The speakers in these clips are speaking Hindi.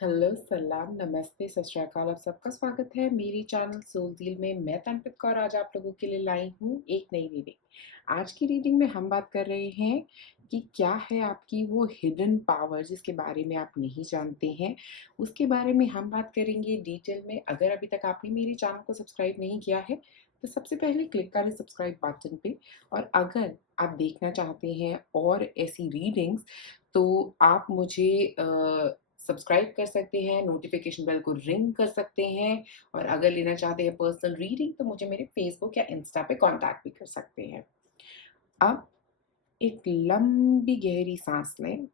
हेलो, सलाम, नमस्ते, सत श्री अकाल। आप सबका स्वागत है मेरी चैनल सोल डील में। मैं तनप्रीत कौर आज आप लोगों के लिए लाई हूँ एक नई रीडिंग। आज की रीडिंग में हम बात कर रहे हैं कि क्या है आपकी वो हिडन पावर जिसके बारे में आप नहीं जानते हैं। उसके बारे में हम बात करेंगे डिटेल में। अगर अभी तक आपने मेरे चैनल को सब्सक्राइब नहीं किया है तो सबसे पहले क्लिक करें सब्सक्राइब बटन पे। और अगर आप देखना चाहते हैं और ऐसी रीडिंग्स तो आप मुझे सब्सक्राइब कर सकते हैं, नोटिफिकेशन बेल को रिंग कर सकते हैं। और अगर लेना चाहते हैं पर्सनल रीडिंग तो मुझे मेरे फेसबुक या इंस्टा पे कांटेक्ट भी कर सकते हैं। अब एक लंबी गहरी सांस लें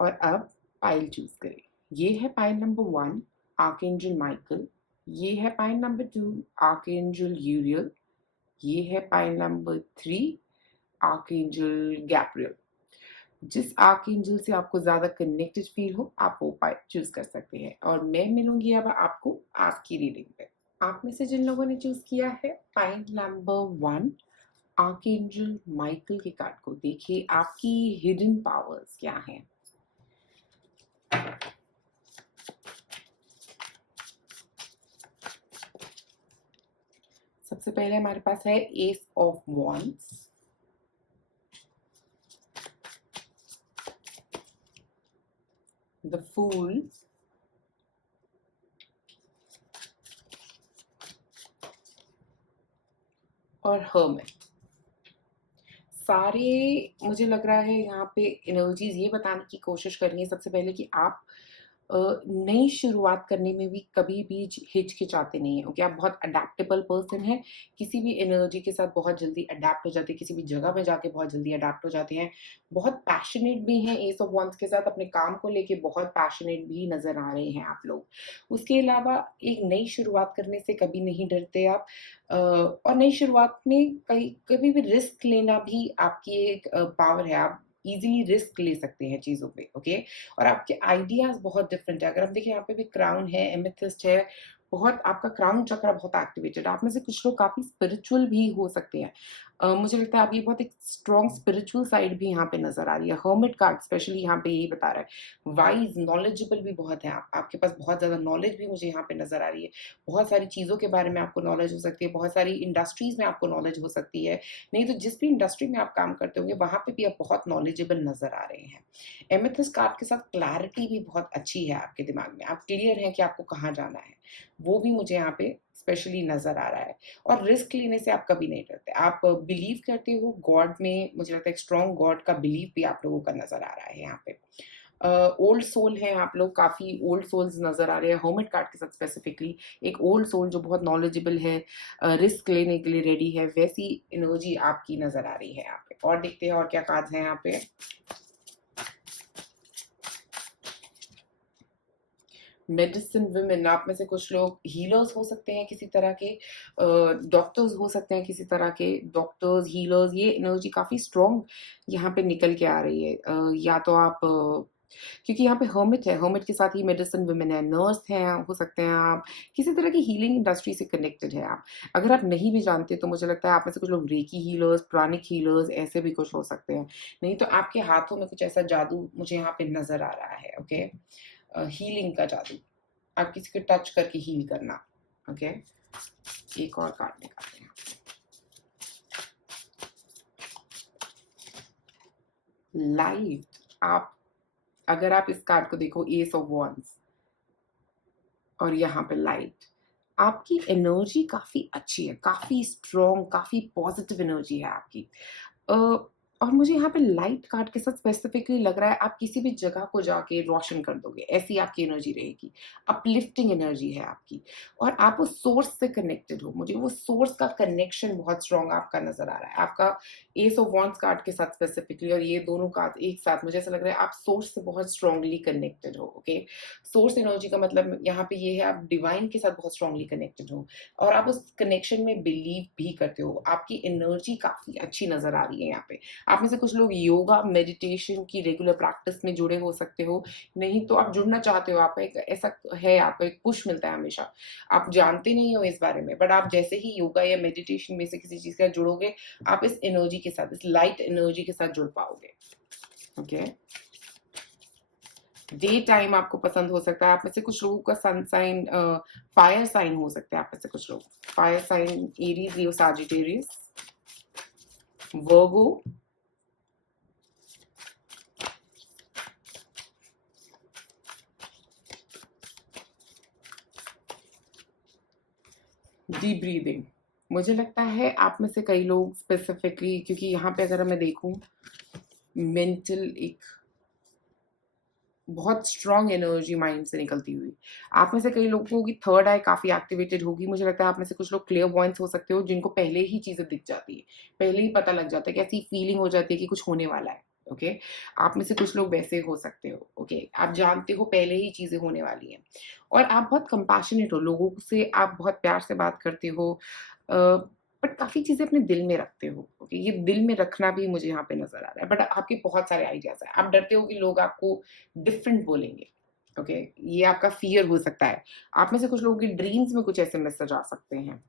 और अब पाइल चूज करें। ये है पाइल नंबर 1, आर्कएंजल माइकल। ये है पाइल नंबर 2, आर्कएंजल यूरियल। ये है पाइल नंबर 3, आर्कएंजल गैब्रियल। जिस आर्कएंजल से आपको ज्यादा कनेक्टेड फील हो आप वो पाइल चूज कर सकते हैं। और मैं मिलूंगी अब आपको आपकी रीडिंग पे। आप में से जिन लोगों ने चूज किया है पाइल नंबर 1, आर्कएंजल माइकल के कार्ड को देखिए आपकी हिडन पावर्स क्या हैं। सबसे पहले हमारे पास है ace of wands, the fool, और हर्मिट। सारे मुझे लग रहा है यहाँ पे एनर्जीज ये बताने की कोशिश कर रही है सबसे पहले कि आप नई शुरुआत करने में भी कभी भी हिचकिचाते नहीं है। ओके, आप बहुत अडेप्टेबल पर्सन हैं, किसी भी एनर्जी के साथ बहुत जल्दी अडेप्ट हो जाते हैं, किसी भी जगह में जाके बहुत जल्दी अडेप्ट हो जाते हैं। बहुत पैशनेट भी हैं एस ऑफ वॉन्ड्स के साथ, अपने काम को लेके बहुत पैशनेट भी नजर आ रहे हैं आप लोग। उसके अलावा एक नई शुरुआत करने से कभी नहीं डरते आप। और नई शुरुआत में कहीं कभी भी रिस्क लेना भी आपकी एक पावर है। आप इजीली रिस्क ले सकते हैं चीजों पे। ओके, और आपके आइडियाज बहुत डिफरेंट है। अगर हम देखें यहाँ पे भी क्राउन है, एमेथिस्ट है, बहुत आपका क्राउन चक्र बहुत एक्टिवेटेड। आप में से कुछ लोग काफी स्पिरिचुअल भी हो सकते हैं। मुझे लगता है आप ये बहुत एक स्ट्रॉन्ग स्पिरिचुअल साइड भी यहाँ पे नजर आ रही है। हर्मिट कार्ड स्पेशली यहाँ पे यही बता रहा है। वाइज नॉलेजेबल भी बहुत है आप, आपके पास बहुत ज्यादा नॉलेज भी मुझे यहाँ पे नजर आ रही है। बहुत सारी चीजों के बारे में आपको नॉलेज हो सकती है, बहुत सारी इंडस्ट्रीज में आपको नॉलेज हो सकती है। नहीं तो जिस भी इंडस्ट्री में आप काम करते होंगे वहां पे भी आप बहुत नॉलेजेबल नजर आ रहे हैं। एमेथिस्ट कार्ड के साथ क्लैरिटी भी बहुत अच्छी है आपके दिमाग में, आप क्लियर हैं कि आपको कहाँ जाना है, वो भी मुझे यहाँ पे स्पेशली नजर आ रहा है। और रिस्क लेने से आप कभी नहीं डरते, आप बिलीव करते हो गॉड में। मुझे लगता है एक स्ट्रॉन्ग गॉड का बिलीव भी आप लोगों का नजर आ रहा है यहाँ पे। ओल्ड सोल है आप लोग, काफी ओल्ड सोल्स नजर आ रहे हैं हर्मिट कार्ड के साथ स्पेसिफिकली। एक ओल्ड सोल जो बहुत नॉलेजेबल है, रिस्क लेने के लिए रेडी है, वैसी एनर्जी आपकी नजर आ रही है यहाँ पे। और देखते हैं और क्या कार्ड्स हैं यहाँ पे। मेडिसिन वुमेन, आप में से कुछ लोग हीलर्स हो सकते हैं किसी तरह के, डॉक्टर्स हो सकते हैं किसी तरह के, डॉक्टर्स हीलर्स, ये एनर्जी काफी स्ट्रॉन्ग यहाँ पे निकल के आ रही है। या तो आप क्योंकि यहाँ पे हर्मिट है, हर्मिट के साथ ही मेडिसिन वुमेन है, नर्स है, हो सकते हैं आप किसी तरह की हीलिंग इंडस्ट्री से कनेक्टेड है आप। अगर आप नहीं भी जानते तो मुझे लगता है आप में से कुछ लोग रेकी हीलर्स, प्राणिक हीलर्स ऐसे भी कुछ हो सकते हैं। नहीं तो आपके हाथों में कुछ ऐसा जादू मुझे यहाँ पे नजर आ रहा है। ओके, हीलिंग का जादू, आप किसी को टच करके हील करना। ओके, एक और कार्ड निकालते हैं। लाइट, आप अगर आप इस कार्ड को देखो, एस ऑफ वॉन्ड्स, और यहाँ पे लाइट, आपकी एनर्जी काफी अच्छी है, काफी स्ट्रॉन्ग, काफी पॉजिटिव एनर्जी है आपकी। अ, और मुझे यहाँ पे लाइट कार्ड के साथ स्पेसिफिकली लग रहा है आप किसी भी जगह को जाके रोशन कर दोगे, ऐसी आपकी एनर्जी रहेगी। अपलिफ्टिंग एनर्जी है आपकी, और आप उस सोर्स से कनेक्टेड हो। मुझे वो सोर्स का कनेक्शन बहुत स्ट्रॉन्ग आपका नजर आ रहा है, आपका एस ऑफ वॉन्ड्स कार्ड के साथ स्पेसिफिकली। और ये दोनों कार्ड एक साथ मुझे ऐसा लग रहा है आप सोर्स से बहुत स्ट्रांगली कनेक्टेड हो। ओके, सोर्स एनर्जी का मतलब यहाँ पे ये है आप डिवाइन के साथ बहुत स्ट्रांगली कनेक्टेड हो, और आप उस कनेक्शन में बिलीव भी करते हो। आपकी एनर्जी काफी अच्छी नजर आ रही है यहाँ पे। आप में से कुछ लोग योगा मेडिटेशन की रेगुलर प्रैक्टिस में जुड़े हो सकते हो, नहीं तो आप जुड़ना चाहते हो। आपका एक ऐसा है, आपको एक पुश मिलता है हमेशा। आप जानते नहीं हो इस बारे में, बट आप जैसे ही योगा या मेडिटेशन में से किसी चीज का जुड़ोगे, आप इस एनर्जी के साथ, इस लाइट एनर्जी के साथ जुड़ पाओगे। ओके, डे टाइम आपको पसंद हो सकता है। आप में से कुछ लोगों का सन साइन फायर साइन हो सकता है। आप में से कुछ लोग फायर साइन एरीज, लियो, सैजिटेरियस, वर्गो, डीप ब्रीदिंग। मुझे लगता है आप में से कई लोग स्पेसिफिकली, क्योंकि यहाँ पे अगर मैं देखूं मेंटल एक बहुत स्ट्रॉन्ग एनर्जी माइंड से निकलती हुई, आप में से कई लोगों की थर्ड आई काफी एक्टिवेटेड होगी। मुझे लगता है आप में से कुछ लोग क्लियर पॉइंट्स हो सकते हो जिनको पहले ही चीजें दिख जाती है, पहले ही पता लग जाता है कि ऐसी फीलिंग हो जाती है कि कुछ होने वाला है। ओके आप में से कुछ लोग वैसे हो सकते हो। ओके आप जानते हो पहले ही चीजें होने वाली हैं और आप बहुत कंपैशनेट हो, लोगों से आप बहुत प्यार से बात करते हो, बट काफी चीजें अपने दिल में रखते हो। ओके ये दिल में रखना भी मुझे यहाँ पे नजर आ रहा है, बट आपके बहुत सारे आइडियाज है। आप डरते हो कि लोग आपको डिफरेंट बोलेंगे। ओके ये आपका फियर हो सकता है। आप में से कुछ लोगों की ड्रीम्स में कुछ ऐसे मैसेज आ सकते हैं।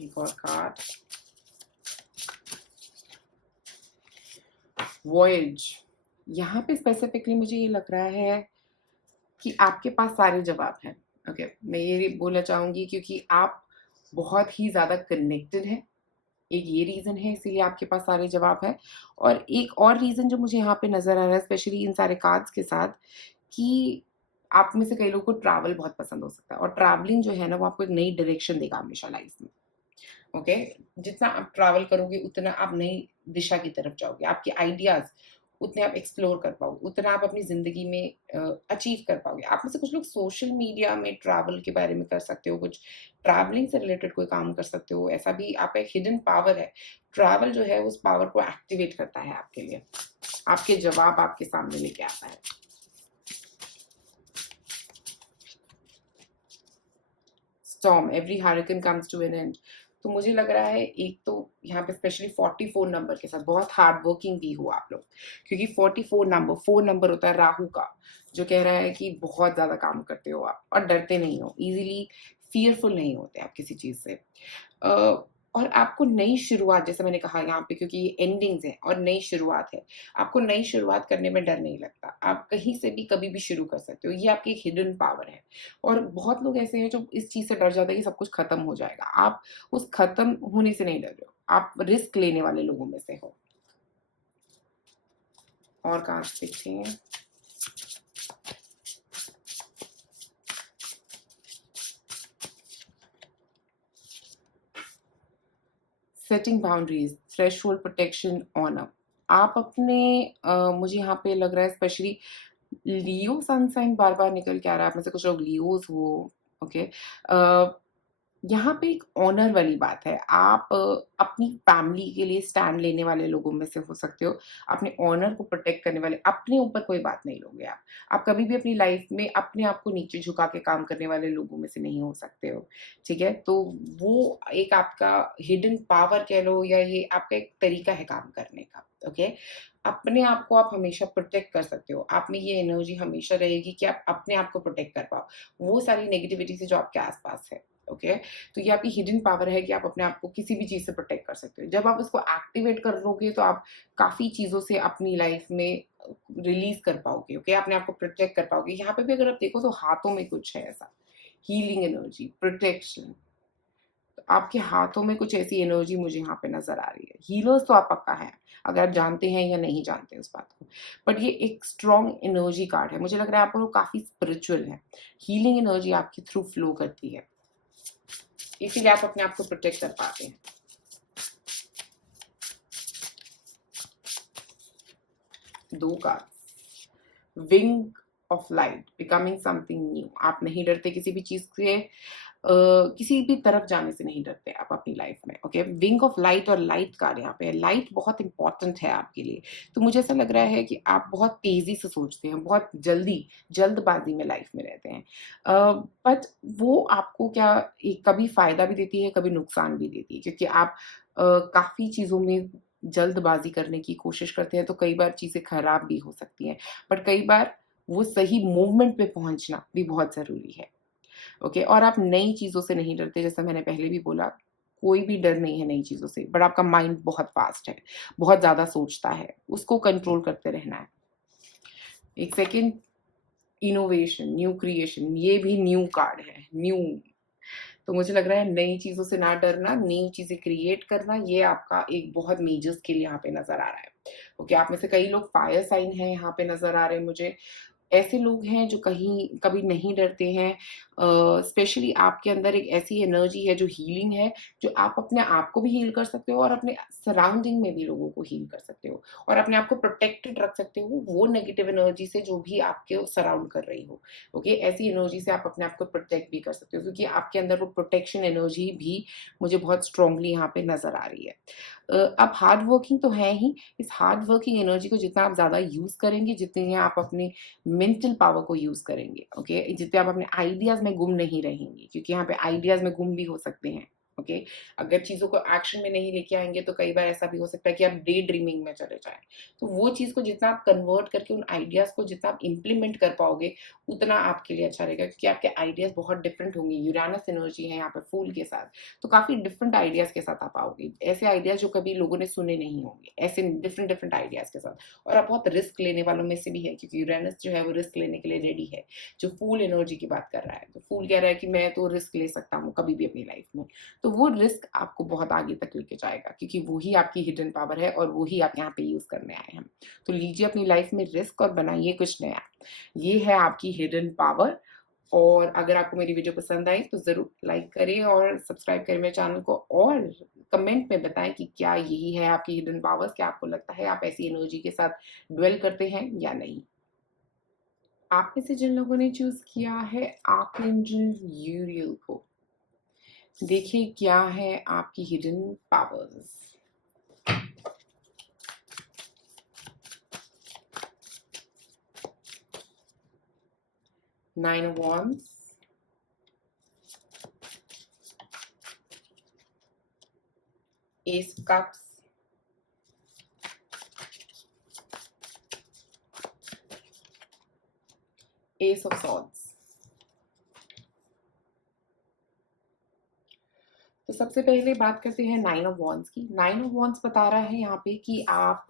एक और कार्ड, वॉयज। यहाँ पे स्पेसिफिकली मुझे ये लग रहा है कि आपके पास सारे जवाब हैं। ओके मैं ये बोलना चाहूंगी क्योंकि आप बहुत ही ज्यादा कनेक्टेड हैं, एक ये रीजन है इसीलिए आपके पास सारे जवाब है। और एक और रीजन जो मुझे यहाँ पे नजर आ रहा है स्पेशली इन सारे कार्ड्स के साथ, कि आप में से कई लोगों को ट्रैवल बहुत पसंद हो सकता है और ट्रैवलिंग जो है ना वो आपको एक नई डायरेक्शन देगा हमेशा लाइफ में। ओके जितना आप ट्रैवल करोगे उतना आप नई दिशा की तरफ जाओगे, आपके आइडियाज उतने आप एक्सप्लोर कर पाओगे, उतना आप अपनी जिंदगी में अचीव कर पाओगे। आप में से कुछ लोग सोशल मीडिया में ट्रैवल के बारे में कर सकते हो, कुछ ट्रैवलिंग से रिलेटेड कोई काम कर सकते हो। ऐसा भी आपका एक हिडन पावर है। ट्रैवल जो है उस पावर को एक्टिवेट करता है आपके लिए, आपके जवाब आपके सामने लेके आता है। Storm, every hurricane comes to an end. तो मुझे लग रहा है एक तो यहाँ पे स्पेशली 44 नंबर के साथ बहुत हार्ड वर्किंग भी हो आप लोग, क्योंकि 4 नंबर होता है राहु का, जो कह रहा है कि बहुत ज्यादा काम करते हो आप और डरते नहीं हो इजीली, फियरफुल नहीं होते आप किसी चीज से। अ, और आपको नई शुरुआत, जैसे मैंने कहा यहाँ पे क्योंकि ये एंडिंग्स है और नई शुरुआत है, आपको नई शुरुआत करने में डर नहीं लगता। आप कहीं से भी कभी भी शुरू कर सकते हो, ये आपकी एक हिडन पावर है। और बहुत लोग ऐसे हैं जो इस चीज से डर जाते हैं कि सब कुछ खत्म हो जाएगा। आप उस खत्म होने से नहीं डर रहे हो, आप रिस्क लेने वाले लोगों में से हो। और कहाँ से देखते हैं, setting boundaries, threshold, protection, honour. आप अपने मुझे यहाँ पे लग रहा है स्पेशली लियो सन साइन बार बार निकल के आ रहा है। आप में से कुछ लोग लियोज हो। ओके यहाँ पे एक ऑनर वाली बात है। आप अपनी फैमिली के लिए स्टैंड लेने वाले लोगों में से हो सकते हो, अपने ऑनर को प्रोटेक्ट करने वाले, अपने ऊपर कोई बात नहीं लोगे आप कभी भी अपनी लाइफ में अपने आप को नीचे झुका के काम करने वाले लोगों में से नहीं हो सकते हो। ठीक है तो वो एक आपका हिडन पावर कह लो या ये आपका एक तरीका है काम करने का। ओके अपने आप को आप हमेशा प्रोटेक्ट कर सकते हो, आप में ये एनर्जी हमेशा रहेगी कि आप अपने आप को प्रोटेक्ट कर पाओ वो सारी नेगेटिविटी से जो आपके आसपास है। ओके तो ये आपकी हिडन पावर है कि आप अपने आप को किसी भी चीज से प्रोटेक्ट कर सकते हो। जब आप उसको एक्टिवेट कर लोगे तो आप काफी चीजों से अपनी लाइफ में रिलीज कर पाओगे। ओके अपने आप को प्रोटेक्ट कर पाओगे। यहाँ पे भी अगर आप देखो तो हाथों में कुछ है ऐसा, हीलिंग एनर्जी, प्रोटेक्शन। आपके हाथों में कुछ ऐसी एनर्जी मुझे यहाँ पे नजर आ रही है। हीलर्स तो आप पक्का है, अगर आप जानते हैं या नहीं जानते उस बात को, बट ये एक स्ट्रॉन्ग एनर्जी कार्ड है। मुझे लग रहा है आप लोग काफी स्पिरिचुअल है, हीलिंग एनर्जी आपके थ्रू फ्लो करती है, इसीलिए आप अपने आप को प्रोटेक्ट कर पाते हैं। दो card, wing of light, becoming something new. आप नहीं डरते किसी भी चीज से, किसी भी तरफ जाने से नहीं डरते आप अपनी लाइफ में। ओके विंग ऑफ लाइट और लाइट कार्ड यहाँ पे, लाइट बहुत इंपॉर्टेंट है आपके लिए। तो मुझे ऐसा लग रहा है कि आप बहुत तेजी से सोचते हैं, बहुत जल्दबाजी में लाइफ में रहते हैं, बट वो आपको क्या कभी फायदा भी देती है कभी नुकसान भी देती है, क्योंकि आप काफी चीजों में जल्दबाजी करने की कोशिश करते हैं तो कई बार चीजें खराब भी हो सकती हैं, बट कई बार वो सही मूवमेंट पे पहुंचना भी बहुत जरूरी है। ओके और आप नई चीजों से नहीं डरते, जैसा मैंने पहले भी बोला, कोई भी डर नहीं है नई चीजों से, बट आपका माइंड बहुत फास्ट है, बहुत ज्यादा सोचता है, उसको कंट्रोल करते रहना है। एक सेकंड, इनोवेशन, न्यू क्रिएशन, ये भी न्यू कार्ड है, न्यू। तो मुझे लग रहा है नई चीजों से ना डरना, नई चीजें क्रिएट करना, ये आपका एक बहुत मेजर स्किल यहाँ पे नजर आ रहा है। ओके, आप में से कई लोग फायर साइन है यहाँ पे नजर आ रहे हैं मुझे। ऐसे लोग हैं जो कहीं कभी नहीं डरते हैं। स्पेशली आपके अंदर एक ऐसी एनर्जी है जो हीलिंग है, जो आप अपने आप को भी हील कर सकते हो और अपने सराउंडिंग में भी लोगों को हील कर सकते हो, और अपने आप को प्रोटेक्टेड रख सकते हो वो नेगेटिव एनर्जी से जो भी आपके सराउंड कर रही हो। ओके, ऐसी एनर्जी से आप अपने आप को प्रोटेक्ट भी कर सकते हो, क्योंकि आपके अंदर वो प्रोटेक्शन एनर्जी भी मुझे बहुत स्ट्रांगली यहाँ पे नजर आ रही है। आप हार्ड वर्किंग तो है ही, इस हार्ड वर्किंग एनर्जी को जितना आप ज्यादा यूज करेंगे, जितने आप अपने मेंटल पावर को यूज करेंगे, ओके, जितने आप अपने आइडियाज में गुम नहीं रहेंगे, क्योंकि यहाँ पे आइडियाज में गुम भी हो सकते हैं। ओके, अगर चीजों को एक्शन में नहीं लेके आएंगे तो कई बार ऐसा भी हो सकता है कि आप डे ड्रीमिंग में चले जाएं। तो वो चीज को जितना आप कन्वर्ट करके उन आइडियाज को जितना आप इम्प्लीमेंट कर पाओगे, उतना आपके लिए अच्छा रहेगा, क्योंकि आपके आइडियाज बहुत डिफरेंट होंगे। यूरानस एनर्जी है यहाँ पे फूल के साथ, तो काफी डिफरेंट आइडियाज के साथ आप आओगे, ऐसे आइडियाज जो कभी लोगों ने सुने नहीं होंगे, ऐसे डिफरेंट डिफरेंट आइडियाज के साथ। और आप बहुत रिस्क लेने वालों में से भी है, क्योंकि यूरेनस जो है वो रिस्क लेने के लिए रेडी है। जो फूल एनर्जी की बात कर रहा है, तो फूल कह रहा है कि मैं तो रिस्क ले सकता हूँ कभी भी अपनी लाइफ में। तो वो रिस्क आपको बहुत आगे तक लेके जाएगा, क्योंकि वही आपकी हिडन पावर है और वही आप यहाँ पे यूज करने आए हैं। तो लीजिए अपनी लाइफ में रिस्क और बनाइए कुछ नया। ये है आपकी हिडन पावर। और अगर आपको मेरी वीडियो पसंद आई तो जरूर लाइक करें और सब्सक्राइब करें मेरे चैनल को, और कमेंट में बताएं कि क्या यही है आपकी हिडन पावर्स, क्या आपको लगता है आप ऐसी एनर्जी के साथ ड्वेल करते हैं या नहीं। आप में से जिन लोगों ने चूज किया है आर्कएंजल यूरियल को, देखिए क्या है आपकी hidden powers. 9 of Wands, Ace of Cups, Ace of Swords। तो सबसे पहले बात करते हैं 9 ऑफ वॉन्ड्स की। 9 ऑफ वॉन्ड्स बता रहा है यहाँ पे कि आप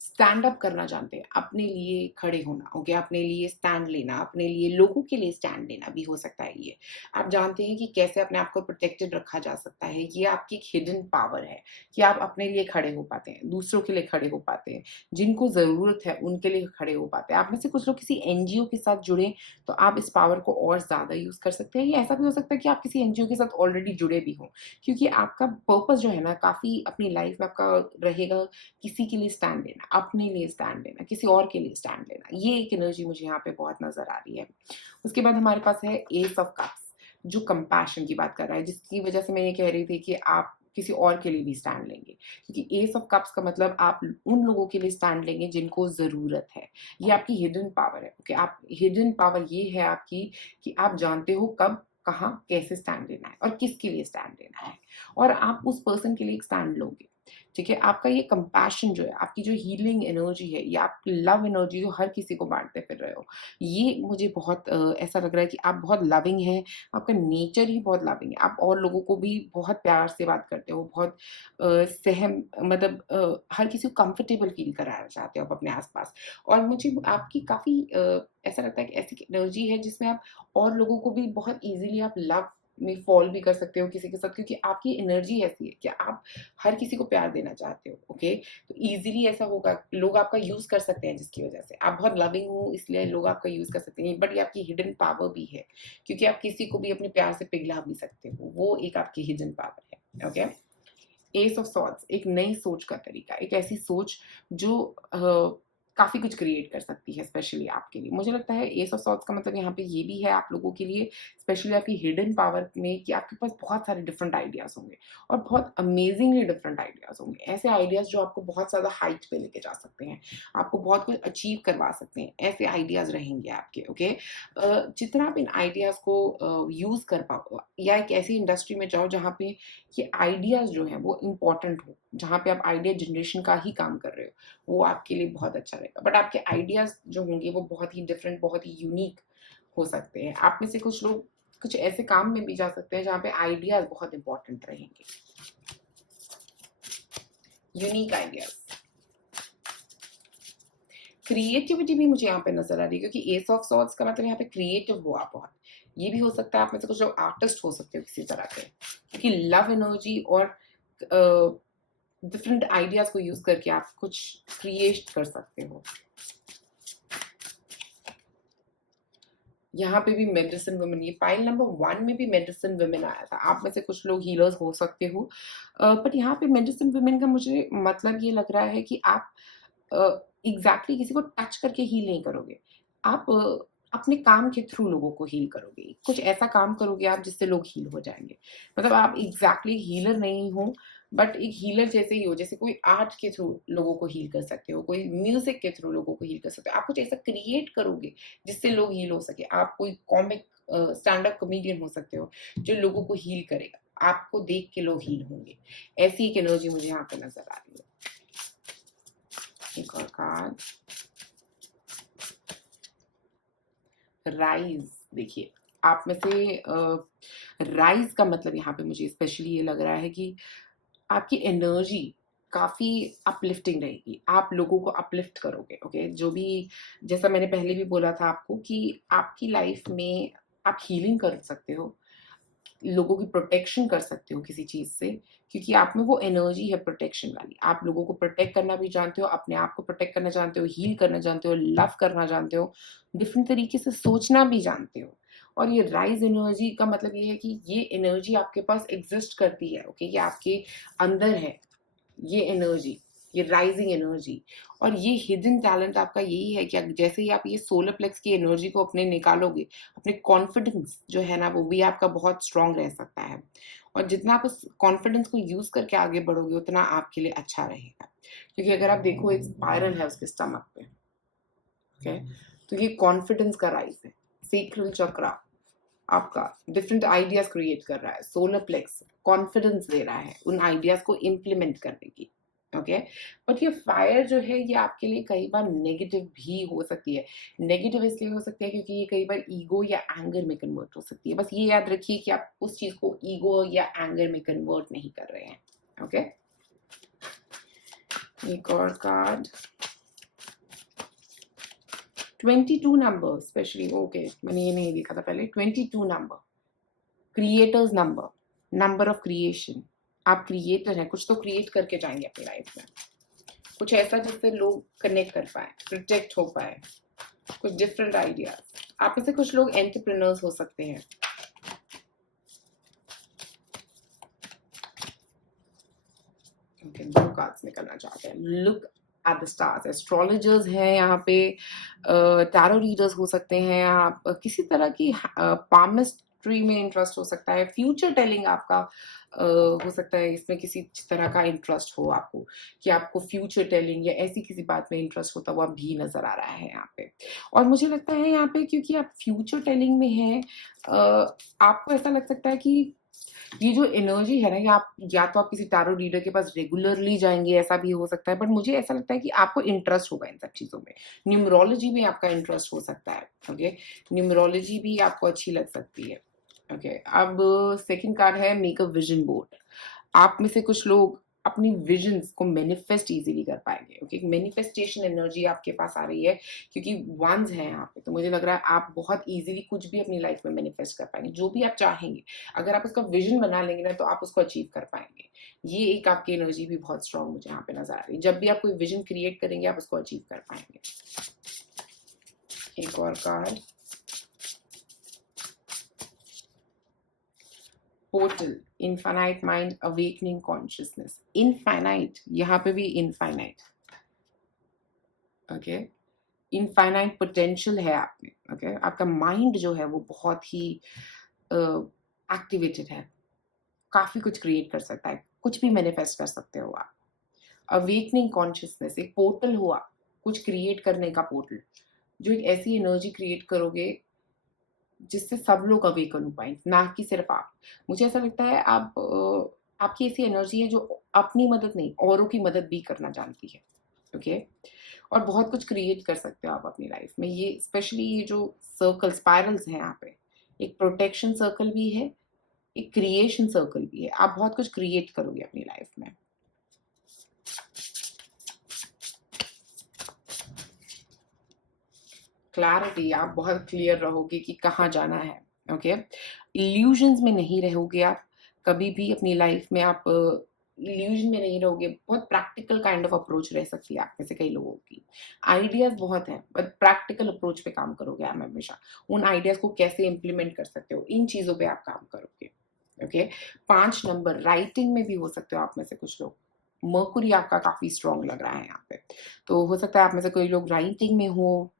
स्टैंड अप करना जानते हैं, अपने लिए खड़े होना, ओके, अपने लिए स्टैंड लेना, अपने लिए लोगों के लिए स्टैंड लेना भी हो सकता है ये। आप जानते हैं कि कैसे अपने आप को प्रोटेक्टेड रखा जा सकता है, ये आपकी एक हिडन पावर है कि आप अपने लिए खड़े हो पाते हैं, दूसरों के लिए खड़े हो पाते हैं, जिनको जरूरत है उनके लिए खड़े हो पाते हैं। आप में से कुछ लोग किसी एनजीओ के साथ जुड़े तो आप इस पावर को और ज्यादा यूज कर सकते हैं। ये ऐसा भी हो सकता है कि आप किसी एनजीओ के साथ ऑलरेडी जुड़े भी हों, क्योंकि आपका पर्पस जो है ना काफी अपनी लाइफ में आपका रहेगा किसी के लिए स्टैंड लेना, अपने लिए स्टैंड लेना, किसी और के लिए स्टैंड लेना। ये एक एनर्जी मुझे यहाँ पे बहुत नजर आ रही है। उसके बाद हमारे पास है एस ऑफ कप्स, जो कंपैशन की बात कर रहा है, जिसकी वजह से मैं ये कह रही थी कि आप किसी और के लिए भी स्टैंड लेंगे, क्योंकि एस ऑफ कप्स का मतलब आप उन लोगों के लिए स्टैंड लेंगे जिनको जरूरत है। ये आपकी हिडन पावर है। ओके, आप हिडन पावर ये है आपकी कि आप जानते हो कब कहाँ कैसे स्टैंड लेना है और किसके लिए स्टैंड लेना है, और आप उस पर्सन के लिए एक स्टैंड लोगे। ठीक है, आपका ये कंपैशन जो है, आपकी जो हीलिंग एनर्जी है, ये आपकी लव एनर्जी जो हर किसी को बांटते फिर रहे हो, ये मुझे बहुत ऐसा लग रहा है कि आप बहुत लविंग हैं। आपका नेचर ही बहुत लविंग है, आप और लोगों को भी बहुत प्यार से बात करते हो, बहुत सहम मतलब हर किसी को कंफर्टेबल फील कराना चाहते हो आप अपने आसपास। और मुझे आपकी काफी ऐसा लगता है कि ऐसी एनर्जी है जिसमें आप और लोगों को भी बहुत इजीली आप लव में फॉल भी कर सकते हो किसी के साथ, क्योंकि आपकी एनर्जी ऐसी है कि आप हर किसी को प्यार देना चाहते हो। ओके, तो इजीली ऐसा होगा, लोग आपका यूज कर सकते हैं, जिसकी वजह से आप बहुत लविंग हो इसलिए लोग आपका यूज कर सकते हैं। बट ये आपकी हिडन पावर भी है, क्योंकि आप किसी को भी अपने प्यार से पिघला भी सकते हो, वो एक आपकी हिडन पावर है। ओके, एस ऑफ सॉर्ड्स एक नई सोच का तरीका, एक ऐसी सोच जो काफी कुछ क्रिएट कर सकती है स्पेशली आपके लिए। मुझे लगता है एस ऑफ सॉर्ड्स का मतलब यहाँ पे ये भी है आप लोगों के लिए, स्पेशली आपकी हिडन पावर में, कि आपके पास बहुत सारे डिफरेंट आइडियाज होंगे और बहुत अमेजिंगली डिफरेंट आइडियाज होंगे। ऐसे आइडियाज जो आपको बहुत ज्यादा हाइट पे लेके जा सकते हैं, आपको बहुत कुछ अचीव करवा सकते हैं, ऐसे आइडियाज रहेंगे आपके। ओके, जितना आप इन आइडियाज को यूज कर पाओ, या एक ऐसी इंडस्ट्री में जाओ जहाँ पे ये आइडियाज जो है वो इम्पोर्टेंट हो, जहाँ पे आप आइडिया जनरेशन का ही काम कर रहे हो, वो आपके लिए बहुत अच्छा रहेगा। बट आपके आइडियाज जो होंगे वो बहुत ही डिफरेंट, बहुत ही यूनिक हो सकते हैं। आप में से कुछ लोग कुछ ऐसे काम में भी जा सकते हैं जहाँ पे आइडियाज बहुत इंपॉर्टेंट रहेंगे, यूनिक आइडियाज। क्रिएटिविटी भी मुझे यहाँ पे नज़र आ रही है, क्योंकि एस ऑफ सॉर्ड्स का मतलब यहाँ पे क्रिएटिव हो आप बहुत। ये भी हो सकता है आप में से कुछ लोग आर्टिस्ट हो सकते हो किसी तरह के, क्योंकि लव एनर्जी और डिफरेंट आइडियाज को यूज करके आप कुछ क्रिएट कर सकते हो। यहाँ पे भी मेडिसिन वुमेन, ये पाइल नंबर 1 में भी मेडिसिन वुमेन आया था। आप में से कुछ लोग हीलर्स हो सकते हो, बट यहाँ पे मेडिसिन वुमेन का मुझे मतलब ये लग रहा है कि आप एग्जैक्टली किसी को टच करके हील नहीं करोगे। आप अपने काम के थ्रू लोगों को हील करोगे। कुछ ऐसा काम करोगे आप जिससे लोग हील हो जाएंगे। मतलब आप एग्जैक्टली हीलर नहीं हो, बट एक हीलर जैसे ही हो, जैसे कोई आर्ट के थ्रू लोगों को हील कर सकते हो, कोई म्यूजिक के थ्रू लोगों को हील कर सकते हो। आप कुछ ऐसा क्रिएट करोगे जिससे लोग हील हो सके। आप कोई कॉमिक स्टैंड अप कॉमेडियन हो सकते हो जो लोगों को हील करेगा। आपको देख के लोग हील होंगे। ऐसी एक एनर्जी मुझे यहाँ पे नजर आ रही है। एक और कार्ड, राइज। देखिए, आप में से राइज का मतलब यहाँ पे मुझे स्पेशली ये लग रहा है कि आपकी एनर्जी काफी अपलिफ्टिंग रहेगी। आप लोगों को अपलिफ्ट करोगे। ओके, जो भी, जैसा मैंने पहले भी बोला था आपको कि आपकी लाइफ में आप हीलिंग कर सकते हो, लोगों की प्रोटेक्शन कर सकते हो किसी चीज से, क्योंकि आप में वो एनर्जी है प्रोटेक्शन वाली। आप लोगों को प्रोटेक्ट करना भी जानते हो, अपने आप को प्रोटेक्ट करना जानते हो, हील करना जानते हो, लव करना जानते हो, डिफरेंट तरीके से सोचना भी जानते हो। और ये राइज एनर्जी का मतलब ये है कि ये एनर्जी आपके पास एग्जिस्ट करती है। ओके, ये आपके अंदर है, ये एनर्जी, ये राइजिंग एनर्जी। और ये हिडन टैलेंट आपका यही है कि जैसे ही आप ये सोलर प्लेक्स की एनर्जी को अपने निकालोगे, अपने कॉन्फिडेंस जो है ना वो भी आपका बहुत स्ट्रांग रह सकता है। और जितना आप उस कॉन्फिडेंस को यूज करके आगे बढ़ोगे उतना आपके लिए अच्छा रहेगा। क्योंकि अगर आप देखो, एक स्पाइरल है उसके स्टमक पे, ओके, तो ये कॉन्फिडेंस का राइज है। सेक्रल चक्रा आपका डिफरेंट आइडियाज क्रिएट कर रहा है। सोलर प्लेक्स कॉन्फिडेंस दे रहा है उन आइडियाज को इम्प्लीमेंट करने की। ओके, बट ये फायर जो है ये आपके लिए कई बार नेगेटिव भी हो सकती है। नेगेटिव इसलिए हो सकती है क्योंकि ये कई बार ईगो या एंगर में कन्वर्ट हो सकती है। बस ये याद रखिए कि आप उस चीज को ईगो या एंगर में कन्वर्ट नहीं कर रहे हैं। ओके, एक और कार्ड, 22 नंबर स्पेशली। ओके, मैंने ये नहीं लिखा था पहले। 22 number, creators number, number of creation. आप क्रिएटर हैं, कुछ तो क्रिएट करके जाएंगे अपनी लाइफ में, कुछ ऐसा जिससे लोग कनेक्ट कर पाए, प्रोटेक्ट हो पाए, कुछ डिफरेंट आइडियाज। आप में से कुछ लोग एंटरप्रेन्योर्स हो सकते हैं। दो कार्ड्स निकलना चाहते हैं। Look at the stars, astrologers हैं यहाँ पे, टैरो रीडर्स हो सकते हैं आप, किसी तरह की पामिस्ट्री में इंटरेस्ट हो सकता है, फ्यूचर टेलिंग आपका हो सकता है, इसमें किसी तरह का इंटरेस्ट हो आपको, कि आपको फ्यूचर टेलिंग या ऐसी किसी बात में इंटरेस्ट होता हुआ भी नजर आ रहा है यहाँ पे। और मुझे लगता है यहाँ पे क्योंकि आप फ्यूचर टेलिंग में हैं, आपको ऐसा लग सकता है कि ये जो एनर्जी है ना, या तो आप किसी टैरो रीडर के पास रेगुलरली जाएंगे, ऐसा भी हो सकता है। बट मुझे ऐसा लगता है कि आपको इंटरेस्ट होगा इन सब चीजों में। न्यूमरोलॉजी में आपका इंटरेस्ट हो सकता है। ओके, न्यूमरोलॉजी भी आपको अच्छी लग सकती है। ओके, अब सेकंड कार्ड है मेक अ विजन बोर्ड। आप में से कुछ लोग अपनी विजन्स को मैनिफेस्ट इजीली कर पाएंगे। ओके, मैनिफेस्टेशन एनर्जी आपके पास आ रही है क्योंकि वंस है यहाँ पे, तो मुझे लग रहा है आप बहुत इजीली कुछ भी अपनी लाइफ में मैनिफेस्ट कर पाएंगे, जो भी आप चाहेंगे। अगर आप उसका विजन बना लेंगे ना तो आप उसको अचीव कर पाएंगे। ये एक आपकी एनर्जी भी बहुत स्ट्रांग मुझे यहाँ पे नजर आ रही है। जब भी आप कोई विजन क्रिएट करेंगे आप उसको अचीव कर पाएंगे। एक और card, portal, infinite mind, awakening consciousness. Infinite, यहाँ पे भी इनफाइनाइट। ओके, इनफाइनाइट पोटेंशियल है आप में। ओके, आपका माइंड जो है वो बहुत ही एक्टिवेटेड है, काफी कुछ क्रिएट कर सकता है, कुछ भी मैनिफेस्ट कर सकते हो आप। अवेकनिंग कॉन्शियसनेस, एक पोर्टल हुआ, कुछ क्रिएट करने का पोर्टल, जो एक ऐसी एनर्जी क्रिएट करोगे जिससे सब लोग अवेकन हो पाए, ना कि सिर्फ आप। मुझे ऐसा लगता है आपकी ऐसी एनर्जी है जो अपनी मदद नहीं औरों की मदद भी करना जानती है। ओके, और बहुत कुछ क्रिएट कर सकते हो आप अपनी लाइफ में। ये स्पेशली ये जो सर्कल स्पाइरल्स हैं यहाँ पे, एक प्रोटेक्शन सर्कल भी है, एक क्रिएशन सर्कल भी है। आप बहुत कुछ क्रिएट करोगे अपनी लाइफ में। क्लैरिटी, आप बहुत क्लियर रहोगे कि कहाँ जाना है। ओके, इल्यूजन्स में नहीं रहोगे आप कभी भी अपनी लाइफ में। आप इल्यूजन में नहीं रहोगे। बहुत प्रैक्टिकल काइंड ऑफ अप्रोच रह सकती है आप में से कई लोगों की। आइडियाज बहुत हैं, बट प्रैक्टिकल अप्रोच पे काम करोगे आप हमेशा। उन आइडियाज को कैसे इम्प्लीमेंट कर सकते हो, इन चीजों पे आप काम करोगे। ओके, 5 नंबर, राइटिंग में भी हो सकते हो आप में से कुछ लोग। मर्कुरी आपका काफी स्ट्रांग लग रहा है यहाँ पे, तो हो सकता है आप में से कोई लोग राइटिंग में हो,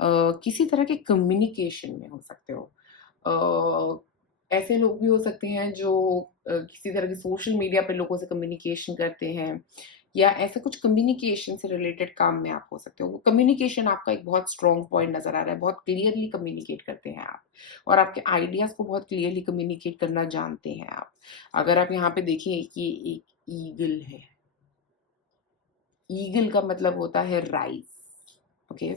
किसी तरह के कम्युनिकेशन में हो सकते हो। ऐसे लोग भी हो सकते हैं जो किसी तरह के सोशल मीडिया पे लोगों से कम्युनिकेशन करते हैं, या ऐसे कुछ कम्युनिकेशन से रिलेटेड काम में आप हो सकते हो। कम्युनिकेशन आपका एक बहुत स्ट्रॉन्ग पॉइंट नजर आ रहा है, बहुत क्लियरली कम्युनिकेट करते हैं आप, और आपके आइडियाज को बहुत क्लियरली कम्युनिकेट करना जानते हैं आप। अगर आप यहाँ पे देखें कि एक ईगल है, ईगल का मतलब होता है राइज। ओके,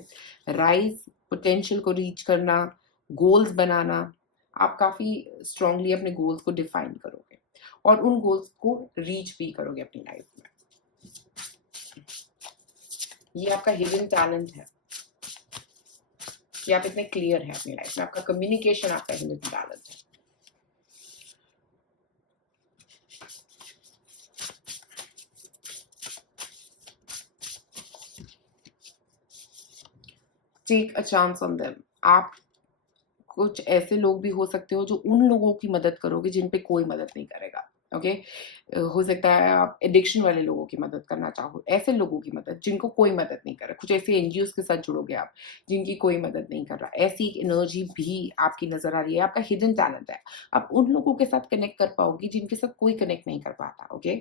राइज, पोटेंशियल को रीच करना, गोल्स बनाना। आप काफी स्ट्रांगली अपने गोल्स को डिफाइन करोगे और उन गोल्स को रीच भी करोगे अपनी लाइफ में। ये आपका हिडन टैलेंट है कि आप इतने क्लियर हैं अपनी लाइफ में। आपका कम्युनिकेशन आपका हिडन टैलेंट है। Take a chance on them. आप कुछ ऐसे लोग भी हो सकते हो जो उन लोगों की मदद करोगे जिन पे कोई मदद नहीं करेगा। ओके, हो सकता है आप एडिक्शन वाले लोगों की मदद करना चाहो, ऐसे लोगों की मदद जिनको कोई मदद नहीं कर रहा। कुछ ऐसे एनजीओ के साथ जुड़ोगे आप जिनकी कोई मदद नहीं कर रहा। ऐसी एक एनर्जी भी आपकी नजर आ रही है। आपका हिडन टैलेंट है। आप उन लोगों के साथ कनेक्ट कर पाओगे जिनके साथ कोई कनेक्ट नहीं कर पाता। ओके,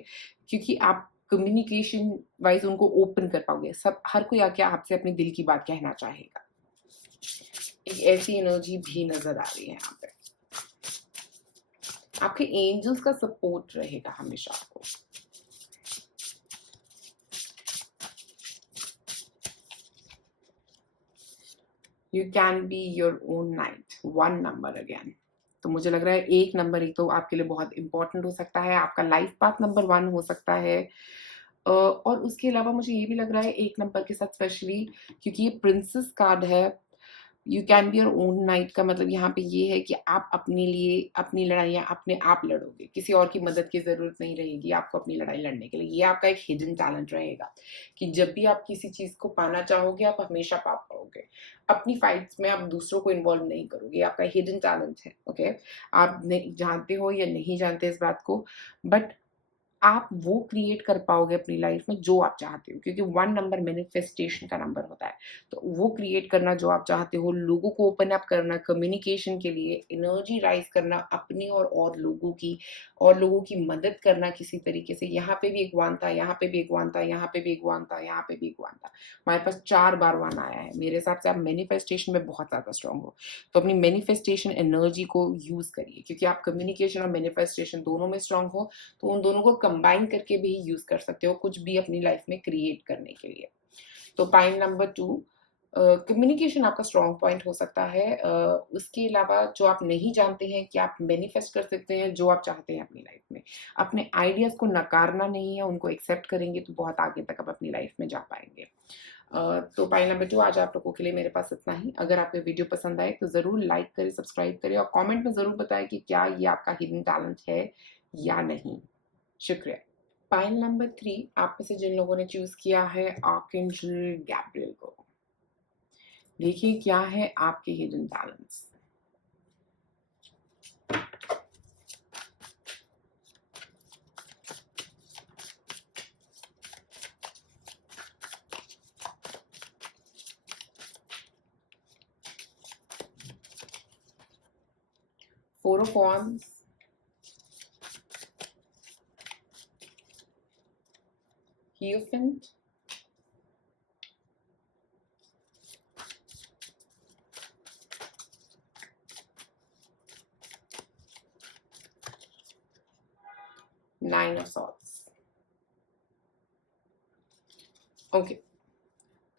क्योंकि आप कम्युनिकेशन वाइज उनको ओपन कर पाओगे। सब, हर कोई आके आपसे अपने दिल की बात कहना चाहेगा। एक ऐसी एनर्जी भी नजर आ रही है यहाँ पे। आपके एंजल्स का सपोर्ट रहेगा हमेशा आपको। You can be your own night. 1 number again, तो मुझे लग रहा है 1 नंबर एक तो आपके लिए बहुत इंपॉर्टेंट हो सकता है। आपका लाइफ पाथ नंबर 1 हो सकता है। और उसके अलावा मुझे ये भी लग रहा है 1 नंबर के साथ स्पेशली, क्योंकि ये प्रिंसेस कार्ड है। You can be your own night का मतलब यहाँ पे ये है कि आप अपने लिए अपनी लड़ाइयाँ अपने आप लड़ोगे। किसी और की मदद की जरूरत नहीं रहेगी आपको अपनी लड़ाई लड़ने के लिए। ये आपका एक हिडन टैलेंट रहेगा कि जब भी आप किसी चीज को पाना चाहोगे आप हमेशा पा पाओगे। अपनी फाइट्स में आप दूसरों को इन्वॉल्व नहीं करोगे। आपका हिडन टैलेंट है। ओके, आप जानते हो या नहीं जानते इस बात को, बट आप वो क्रिएट कर पाओगे अपनी लाइफ में जो आप चाहते हो, क्योंकि 1 नंबर मैनिफेस्टेशन का नंबर होता है। तो वो क्रिएट करना जो आप चाहते हो, लोगों को ओपन अप करना, कम्युनिकेशन के लिए एनर्जी राइज करना अपनी और लोगों की मदद करना किसी तरीके से। यहाँ पे भी एक 1 था, यहाँ पे भी एक 1 था, यहाँ पे भी एक 1 था, यहाँ पे भी एक 1 था। हमारे पास 4 बार 1 आया है। मेरे हिसाब से आप मैनिफेस्टेशन में बहुत ज्यादा स्ट्रांग हो, तो अपनी मैनिफेस्टेशन एनर्जी को यूज करिए, क्योंकि आप कम्युनिकेशन और मैनिफेस्टेशन दोनों में स्ट्रांग हो तो उन दोनों को कंबाइन करके भी यूज कर सकते हो कुछ भी अपनी लाइफ में क्रिएट करने के लिए। तो पॉइंट नंबर 2, कम्युनिकेशन आपका स्ट्रॉन्ग पॉइंट हो सकता है। उसके अलावा जो आप नहीं जानते हैं कि आप मैनिफेस्ट कर सकते हैं जो आप चाहते हैं अपनी लाइफ में। अपने आइडियाज को नकारना नहीं है, उनको एक्सेप्ट करेंगे तो बहुत आगे तक आप अपनी लाइफ में जा पाएंगे। तो पॉइंट नंबर 2 आज आप लोगों के लिए मेरे पास इतना ही। अगर आपको वीडियो पसंद आए तो जरूर लाइक करें, सब्सक्राइब करें और कमेंट में जरूर बताएं कि क्या ये आपका हिडन टैलेंट है या नहीं। शुक्रिया। पाइल नंबर 3, आप में से जिन लोगों ने चूज किया है आर्कएंजल गैब्रियल को, देखिए क्या है आपके hidden talents. Four of Wands, Hierophant, Nine of Swords। Okay,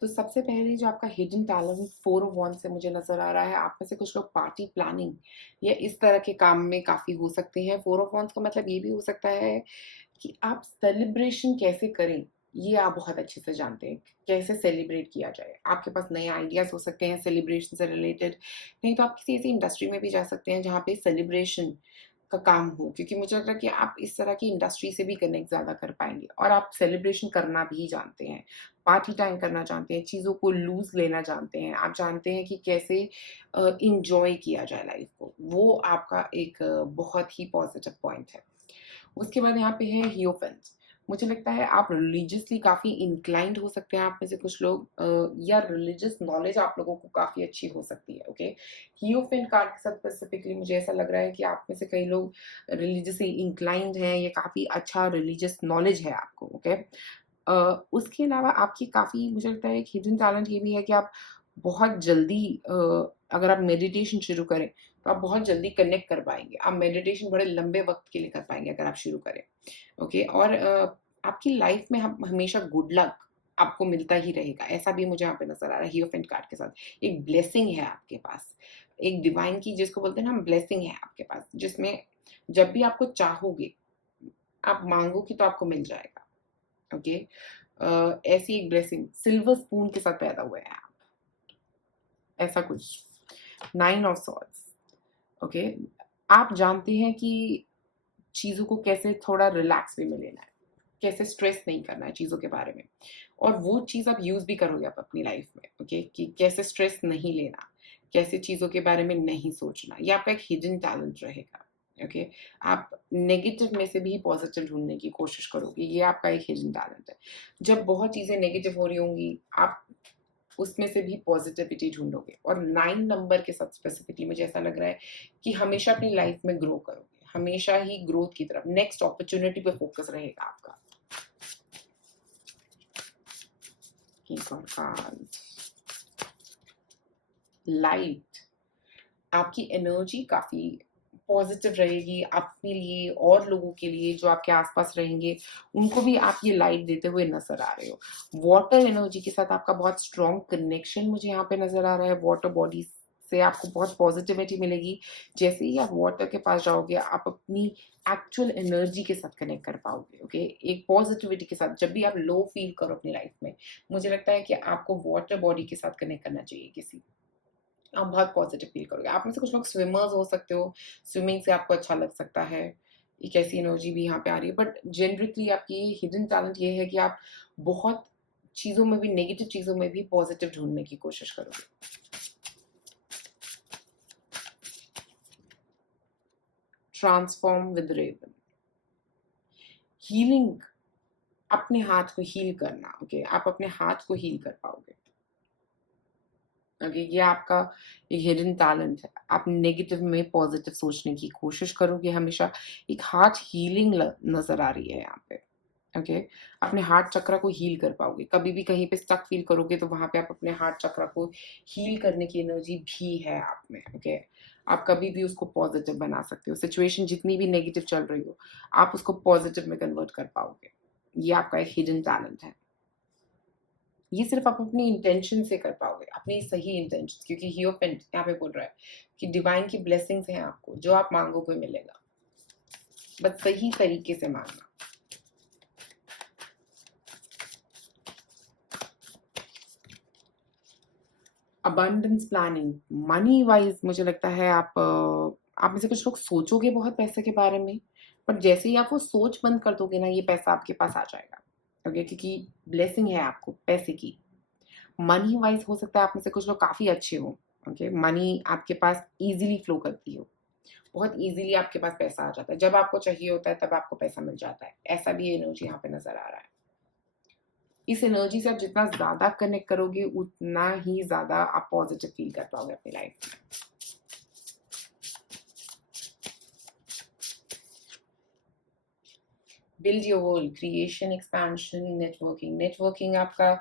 तो सबसे पहले जो आपका हिडन टैलेंट 4 ऑफ वॉन्ड्स से मुझे नजर आ रहा है, आप में से कुछ लोग पार्टी प्लानिंग या इस तरह के काम में काफी हो सकते हैं। 4 ऑफ वॉन्ड्स का मतलब ये भी हो सकता है कि आप सेलिब्रेशन कैसे करें ये आप बहुत अच्छे से जानते हैं कैसे सेलिब्रेट किया जाए। आपके पास नए आइडियाज़ हो सकते हैं सेलिब्रेशन से रिलेटेड, नहीं तो आप किसी ऐसी इंडस्ट्री में भी जा सकते हैं जहाँ पे सेलिब्रेशन का काम हो, क्योंकि मुझे लगता है कि आप इस तरह की इंडस्ट्री से भी कनेक्ट ज़्यादा कर पाएँगे और आप सेलिब्रेशन करना भी जानते हैं, पार्टी टाइम करना जानते हैं, चीज़ों को लूज़ लेना जानते हैं, आप जानते हैं कि कैसे एन्जॉय किया जाए लाइफ़ को, वो आपका एक बहुत ही पॉज़िटिव पॉइंट है। उसके बाद यहाँ पे है हियोफेंट। मुझे लगता है आप रिलीजियसली काफ़ी इंक्लाइंड हो सकते हैं आप में से कुछ लोग, या रिलीजियस नॉलेज आप लोगों को काफ़ी अच्छी हो सकती है, ओके? हियोफेंट कार्ड के साथ स्पेसिफिकली मुझे ऐसा लग रहा है कि आप में से कई लोग रिलीजियसली इंक्लाइंड हैं या काफ़ी अच्छा रिलीजियस नॉलेज है आपको, ओके? उसके अलावा आपकी काफ़ी मुझे लगता है एक हिडन टैलेंट ये भी है कि आप बहुत जल्दी अगर आप मेडिटेशन शुरू करें, तो आप बहुत जल्दी कनेक्ट कर पाएँगे। आप मेडिटेशन बड़े लंबे वक़्त के लिए कर पाएँगे अगर आप शुरू करें, ओके? और आपकी लाइफ़ में हम हमेशा गुड लक आपको मिलता ही रहेगा, ऐसा भी मुझे यहाँ पे नज़र आ रहा है हिएरोफेंट कार्ड के साथ। एक ब्लेसिंग है आपके पास, एक डिवाइन की जिसको बोलते हैं ना हम ब्लेसिंग है आपके पास, जिसमें जब भी आपको चाहोगे, आप माँगोगे तो आपको मिल जाएगा, ओके? ऐसी एक ब्लेसिंग सिल्वर स्पून के साथ पैदा हुए हैं आप, ऐसा कुछ। 9 ऑफ सॉर्ड्स, ओके? आप जानते हैं कि चीज़ों को कैसे थोड़ा रिलैक्स वे में लेना है, कैसे स्ट्रेस नहीं करना है चीज़ों के बारे में, और वो चीज़ आप यूज़ भी करोगे आप अपनी लाइफ में, ओके? कि कैसे स्ट्रेस नहीं लेना, कैसे चीज़ों के बारे में नहीं सोचना, ये आपका एक हिडन टैलेंट रहेगा, ओके? आप नेगेटिव में से भी पॉजिटिव ढूँढने की कोशिश करोगे, ये आपका एक हिडन टैलेंट है। जब बहुत चीज़ें नेगेटिव हो रही होंगी, आप उसमें से भी पॉजिटिविटी ढूँढोगे, और 9 नंबर के साथ स्पेसिफिकली मुझे ऐसा लग रहा है कि हमेशा अपनी लाइफ में ग्रो करोगे, हमेशा ही ग्रोथ की तरफ, नेक्स्ट अपॉर्च्युनिटी पे फोकस रहेगा आपका। एक और कार्ड, लाइट। आपकी एनर्जी काफ़ी पॉज़िटिव रहेगी अपने लिए और लोगों के लिए जो आपके आस-पास रहेंगे, उनको भी आप ये लाइट देते हुए नज़र आ रहे हो। वाटर एनर्जी के साथ आपका बहुत स्ट्रॉन्ग कनेक्शन मुझे यहाँ पे नज़र आ रहा है, वाटर बॉडीज़ से आपको बहुत पॉज़िटिविटी मिलेगी। जैसे ही आप वाटर के पास जाओगे, आप अपनी एक्चुअल एनर्जी के साथ कनेक्ट कर पाओगे, ओके? एक पॉज़िटिविटी के साथ, जब भी आप लो फ़ील करो अपनी लाइफ़ में, मुझे लगता है कि आपको वाटर बॉडी के साथ कनेक्ट करना चाहिए किसी, आप बहुत पॉज़िटिव फ़ील करोगे। आप में से कुछ लोग स्विमर्स हो सकते हो, स्विमिंग से आपको अच्छा लग सकता है। एक ऐसी एनर्जी भी यहाँ पे आ रही है, बट जेनेरिकली आपकी हिडन टैलेंट ये है कि आप बहुत चीज़ों में भी, नेगेटिव चीज़ों में भी पॉज़िटिव ढूँढने की कोशिश करोगे। ट्रांसफॉर्म विद रेवन, हीलिंग, अपने हाथ को हील करना, ओके? आप अपने हाथ को हील कर पाओगे। ओके, ये आपका एक हिडन टैलेंट है। आप नेगेटिव में पॉज़िटिव सोचने की कोशिश करोगे हमेशा। एक हार्ट हीलिंग नज़र आ रही है यहाँ पे, ओके? अपने हार्ट चक्र को हील कर पाओगे। कभी भी कहीं पे स्टक फ़ील करोगे तो वहाँ पे आप अपने हार्ट चक्र को हील करने की एनर्जी भी है आप में, ओके? आप कभी भी उसको पॉज़िटिव बना सकते हो। सिचुएशन जितनी भी नेगेटिव चल रही हो, आप उसको पॉज़िटिव में कन्वर्ट कर पाओगे। ये आपका एक हिडन टैलेंट है। ये सिर्फ़ आप अपनी इंटेंशन से कर पाओगे, अपनी सही इंटेंशंस, क्योंकि हिएरोफेंट यहाँ पे बोल रहा है कि डिवाइन की ब्लेसिंग्स हैं आपको, जो आप माँगोगे मिलेगा। बस सही तरीके से माँगना। अबंडेंस प्लानिंग, मनी वाइज़ मुझे लगता है आप में से कुछ लोग सोचोगे बहुत पैसे के बारे में, बट जैसे ही आप वो सोच बंद कर दोगे ना, ये पैसा आपके पास आ जाएगा, ओके? क्योंकि ब्लेसिंग है आपको पैसे की। मनी वाइज़ हो सकता है आप में से कुछ लोग काफ़ी अच्छे हों, ओके? मनी आपके पास ईज़िली फ्लो करती हो। बहुत ईज़िली आपके पास पैसा आ जाता है। जब आपको चाहिए होता है तब आपको पैसा मिल जाता है। ऐसा भी एनर्जी यहाँ पे नज़र आ रहा है। इस एनर्जी से आप जितना ज़्यादा कनेक्ट करोगे उतना ही ज़्यादा आप पॉज़िटिव फ़ील कर पाओगे अपनी लाइफ़ में। Build your world, creation, expansion, networking. Networking आपका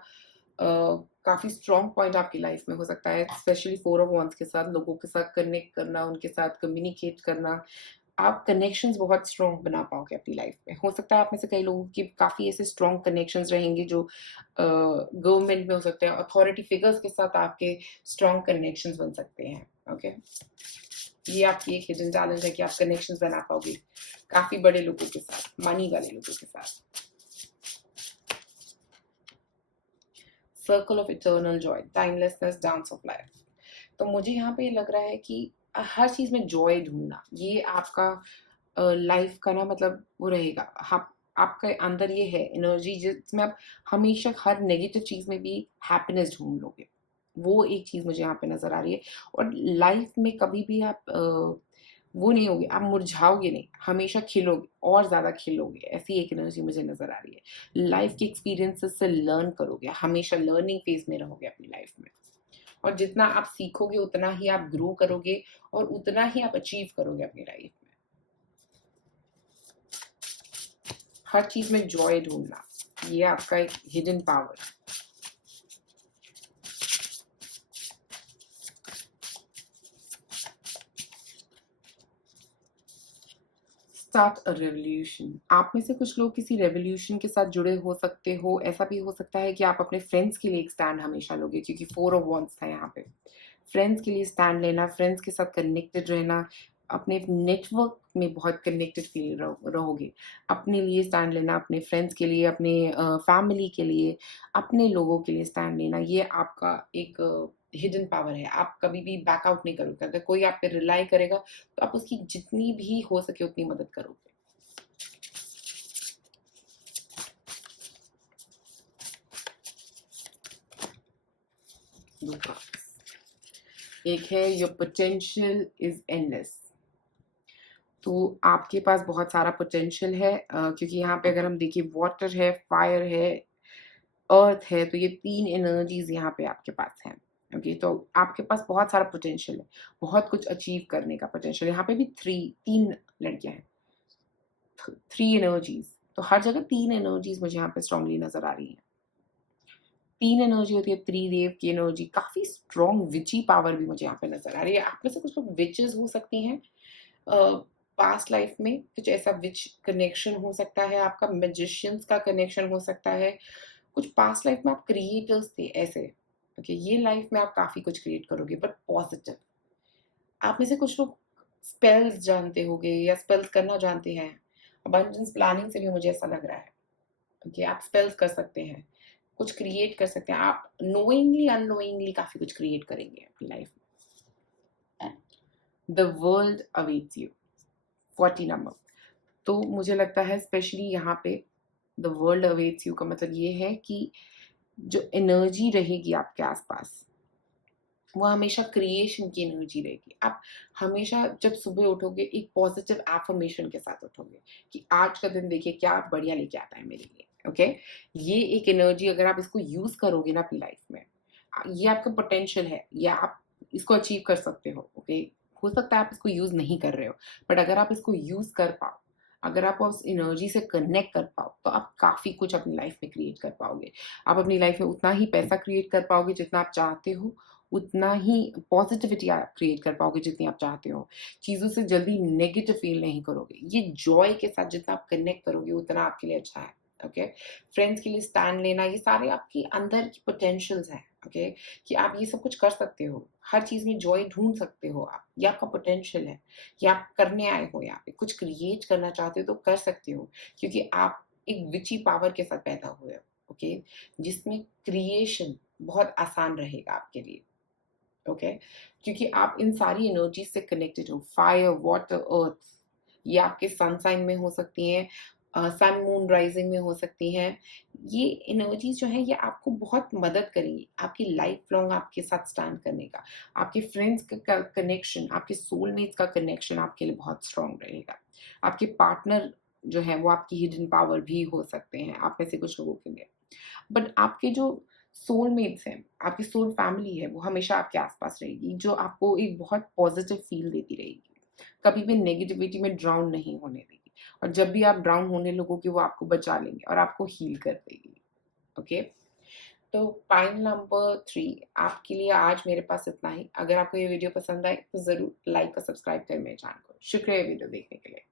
काफ़ी स्ट्रॉन्ग पॉइंट आपकी लाइफ़ में हो सकता है, स्पेशली 4 ऑफ वांड्स के साथ, लोगों के साथ कनेक्ट करना, उनके साथ कम्युनिकेट करना। आप कनेक्शंस बहुत स्ट्रॉन्ग बना पाओगे अपनी लाइफ में। हो सकता है आप में से कई लोगों के काफ़ी ऐसे स्ट्रॉन्ग कनेक्शंस रहेंगे जो गवर्नमेंट में हो सकते हैं, अथॉरिटी फिगर्स के साथ आपके स्ट्रॉन्ग कनेक्शंस बन सकते हैं, ओके? ये आपकी एक हिडन टैलेंट है कि आप कनेक्शंस बना पाओगे काफ़ी बड़े लोगों के साथ, मनी वाले लोगों के साथ। Circle of eternal Joy, timelessness, dance of life. तो मुझे यहाँ पे लग रहा है कि हर चीज में जॉय ढूंढना, ये आपका लाइफ का ना मतलब वो रहेगा। आप आपके अंदर ये है एनर्जी जिसमें आप हमेशा हर नेगेटिव चीज में भी हैप्पीनेस ढूंढ लोगे। वो एक चीज मुझे यहाँ पे नजर आ रही है। और लाइफ में कभी भी आप वो नहीं होगे, आप मुरझाओगे नहीं, हमेशा खिलोगे और ज्यादा खिलोगे, ऐसी एक एनर्जी मुझे नजर आ रही है। लाइफ के एक्सपीरियंसेस से लर्न करोगे, हमेशा लर्निंग फेज में रहोगे अपनी लाइफ में। और जितना आप सीखोगे उतना ही आप ग्रो करोगे और उतना ही आप अचीव करोगे अपनी लाइफ में। हर चीज में जॉय ढूंढना, ये आपका एक hidden power. Start a revolution. आप में से कुछ लोग किसी रेवोल्यूशन के साथ जुड़े हो सकते हो। ऐसा भी हो सकता है कि आप अपने फ्रेंड्स के लिए एक स्टैंड हमेशा लोगे, क्योंकि 4 ऑफ वॉन्ड्स था यहाँ पे। फ्रेंड्स के लिए स्टैंड लेना, फ्रेंड्स के साथ कनेक्टेड रहना, अपने नेटवर्क में बहुत कनेक्टेड फील रहोगे। अपने लिए स्टैंड लेना, अपने फ्रेंड्स के लिए, अपने फैमिली के लिए, अपने लोगों के लिए स्टैंड लेना, ये आपका एक हिडन पावर है। आप कभी भी बैकआउट नहीं करोगे। अगर कोई आप पे रिलाई करेगा तो आप उसकी जितनी भी हो सके उतनी मदद करोगे। दूसरा एक है योर पोटेंशियल इज एंडलेस। तो आपके पास बहुत सारा पोटेंशियल है, क्योंकि यहाँ पे अगर हम देखिए वाटर है, फायर है, अर्थ है, तो ये 3 एनर्जीज यहाँ पे आपके पास हैं। ओके, तो आपके पास बहुत सारा पोटेंशियल है, बहुत कुछ अचीव करने का पोटेंशियल। यहाँ पे भी 3 लड़कियां हैं, 3 एनर्जीज। तो हर जगह 3 एनर्जीज मुझे यहाँ पे स्ट्रांगली नजर आ रही हैं। 3 एनर्जी होती है, त्रिदेव की एनर्जी, काफी स्ट्रॉन्ग विची पावर भी मुझे यहाँ पे नजर आ रही है। आप में से कुछ लोग विचेस हो सकती हैं, पास्ट लाइफ में कुछ ऐसा विच कनेक्शन हो सकता है आपका, मैजिशियंस का कनेक्शन हो सकता है। कुछ पास्ट लाइफ में आप क्रिएटर्स थे ऐसे। ओके, ये लाइफ में आप काफी कुछ क्रिएट करोगे, बट पॉजिटिव। आप में से कुछ लोग स्पेल्स जानते होंगे या स्पेल्स करना जानते हैं। अबंडेंस प्लानिंग से भी मुझे ऐसा लग रहा है कि आप स्पेल्स कर सकते हैं, कुछ क्रिएट कर सकते हैं। आप नोइंगली अननोइंगली काफी कुछ क्रिएट करेंगे अपनी लाइफ में। The world awaits you, 40 number. तो मुझे लगता है स्पेशली यहाँ पे द वर्ल्ड अवेट्स यू का मतलब ये है कि जो एनर्जी रहेगी आपके आसपास वो हमेशा क्रिएशन की एनर्जी रहेगी। आप हमेशा जब सुबह उठोगे एक पॉजिटिव एफर्मेशन के साथ उठोगे कि आज का दिन देखिए क्या बढ़िया लेके आता है मेरे लिए। ओके, ये एक एनर्जी अगर आप इसको यूज करोगे ना अपनी लाइफ में, ये आपका पोटेंशियल है, या आप इसको अचीव कर सकते हो। ओके, हो सकता है आप इसको यूज नहीं कर रहे हो, बट अगर आप इसको यूज कर पाओ, अगर आप उस एनर्जी से कनेक्ट कर पाओ, तो आप काफी कुछ अपनी लाइफ में क्रिएट कर पाओगे। आप अपनी लाइफ में उतना ही पैसा क्रिएट कर पाओगे जितना आप चाहते हो, उतना ही पॉजिटिविटी आप क्रिएट कर पाओगे जितनी आप चाहते हो। चीजों से जल्दी नेगेटिव फील नहीं करोगे। ये जॉय के साथ जितना आप कनेक्ट करोगे उतना आपके लिए अच्छा है। ओके, फ्रेंड्स के लिए स्टैंड लेना, ये सारे आपकी अंदर की पोटेंशियल्स हैं। ओके, कि आप ये सब कुछ कर सकते हो, हर चीज में जॉय ढूंढ सकते हो आप, ये आपका पोटेंशियल है कि आप करने आए हो, यहाँ पे कुछ क्रिएट करना चाहते हो तो कर सकते हो, क्योंकि आप एक विची पावर के साथ पैदा हुए हो। ओके, जिसमें क्रिएशन बहुत आसान रहेगा आपके लिए। ओके, क्योंकि आप इन सारी एनर्जी से कनेक्टेड हो। फायर, वाटर, अर्थ, ये आपके सन साइन में हो सकती हैं, सन मून राइजिंग में हो सकती हैं। ये एनर्जीज जो है ये आपको बहुत मदद करेंगी आपकी लाइफ लॉन्ग आपके साथ स्टैंड करने का। आपके फ्रेंड्स का कनेक्शन, आपके सोलमेट्स का कनेक्शन आपके लिए बहुत स्ट्रांग रहेगा। आपके पार्टनर जो है वो आपकी हिडन पावर भी हो सकते हैं आप में से कुछ लोगों के लिए। बट आपके जो सोलमेट्स हैं, आपकी सोल फैमिली है, वो हमेशा आपके आसपास रहेगी, जो आपको एक बहुत पॉजिटिव फील देती रहेगी, कभी भी नेगेटिविटी में ड्राउन नहीं होने देगी। और जब भी आप ड्राउन होने लगोगे वो आपको बचा लेंगे और आपको हील कर देगी। ओके, तो पॉइंट नंबर 3 आपके लिए आज मेरे पास इतना ही। अगर आपको ये वीडियो पसंद आए तो जरूर लाइक और सब्सक्राइब करें मेरे चैनल को। शुक्रिया ये वीडियो देखने के लिए।